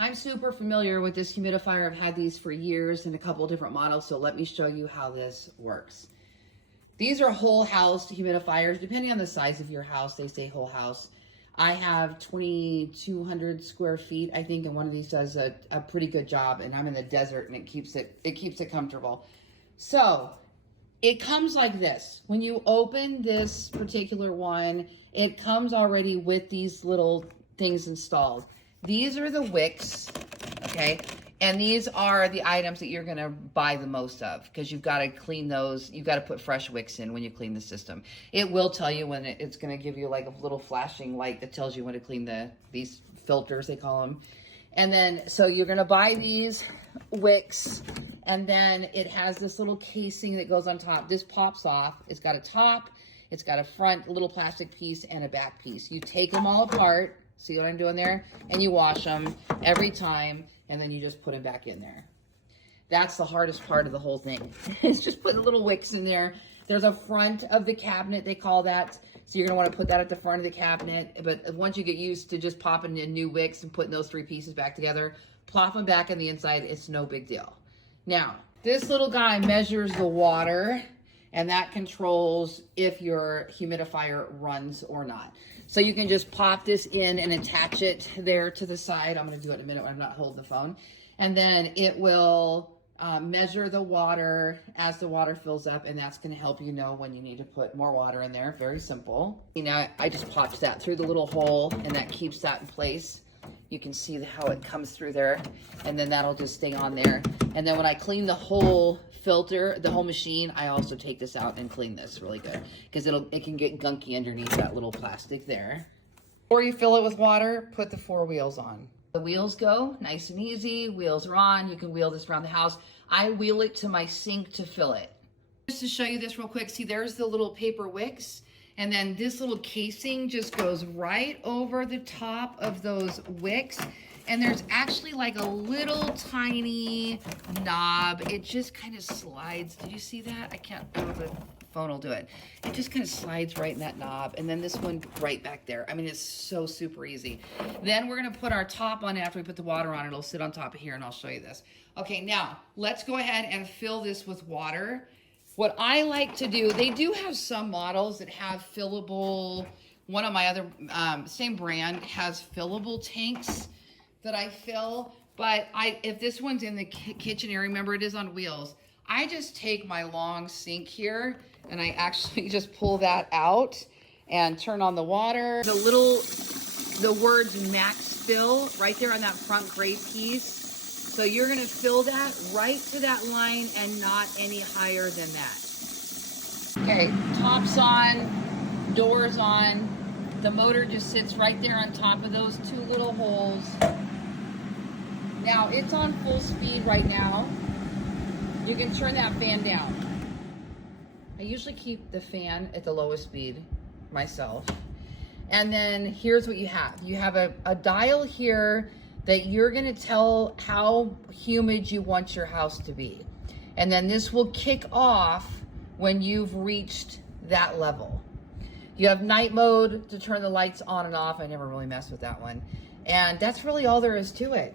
I'm super familiar with this humidifier. I've had these for years in a couple of different models, so let me show you how this works. These are whole house humidifiers. Depending on the size of your house, they say whole house. I have 2,200 square feet, I think, and one of these does a pretty good job, and I'm in the desert and it keeps it comfortable. So it comes like this. When you open this particular one, it comes already with these little things installed. These are the wicks, okay? And these are the items that you're gonna buy the most of because you've gotta clean those. You've gotta put fresh wicks in when you clean the system. It will tell you when it's gonna give you like a little flashing light that tells you when to clean these filters, they call them. And then, so you're gonna buy these wicks, and then it has this little casing that goes on top. This pops off. It's got a top, it's got a front little plastic piece and a back piece. You take them all apart. See what I'm doing there? And you wash them every time, and then you just put them back in there. That's the hardest part of the whole thing. It's just putting the little wicks in there. There's a front of the cabinet, they call that. So you're gonna wanna put that at the front of the cabinet. But once you get used to just popping in new wicks and putting those three pieces back together, plop them back on the inside, it's no big deal. Now, this little guy measures the water, and that controls if your humidifier runs or not. So you can just pop this in and attach it there to the side. I'm gonna do it in a minute when I'm not holding the phone. And then it will measure the water as the water fills up, and that's gonna help you know when you need to put more water in there. Very simple. You know, I just popped that through the little hole, and that keeps that in place. You can see how it comes through there, and then that'll just stay on there. And then when I clean the whole filter, the whole machine, I also take this out and clean this really good because it can get gunky underneath that little plastic there. Before you fill it with water, put the 4 wheels on. The wheels go nice and easy. Wheels are on. You can wheel this around the house. I wheel it to my sink to fill it. Just to show you this real quick, see there's the little paper wicks. And then this little casing just goes right over the top of those wicks. And there's actually like a little tiny knob. It just kind of slides. Did you see that? I don't know if the phone will do it. It just kind of slides right in that knob. And then this one right back there. I mean, it's so super easy. Then we're gonna put our top on after we put the water on. It'll sit on top of here, and I'll show you this. Okay, now let's go ahead and fill this with water. What I like to do, they do have some models that have fillable, one of my other, same brand has fillable tanks that I fill, but if this one's in the kitchen area, remember it is on wheels, I just take my long sink here and I actually just pull that out and turn on the water. The words max fill right there on that front gray piece. So you're gonna fill that right to that line and not any higher than that. Okay, top's on, doors on. The motor just sits right there on top of those 2 little holes. Now it's on full speed right now. You can turn that fan down. I usually keep the fan at the lowest speed myself. And then here's what you have. You have a dial here that you're gonna tell how humid you want your house to be. And then this will kick off when you've reached that level. You have night mode to turn the lights on and off. I never really messed with that one. And that's really all there is to it.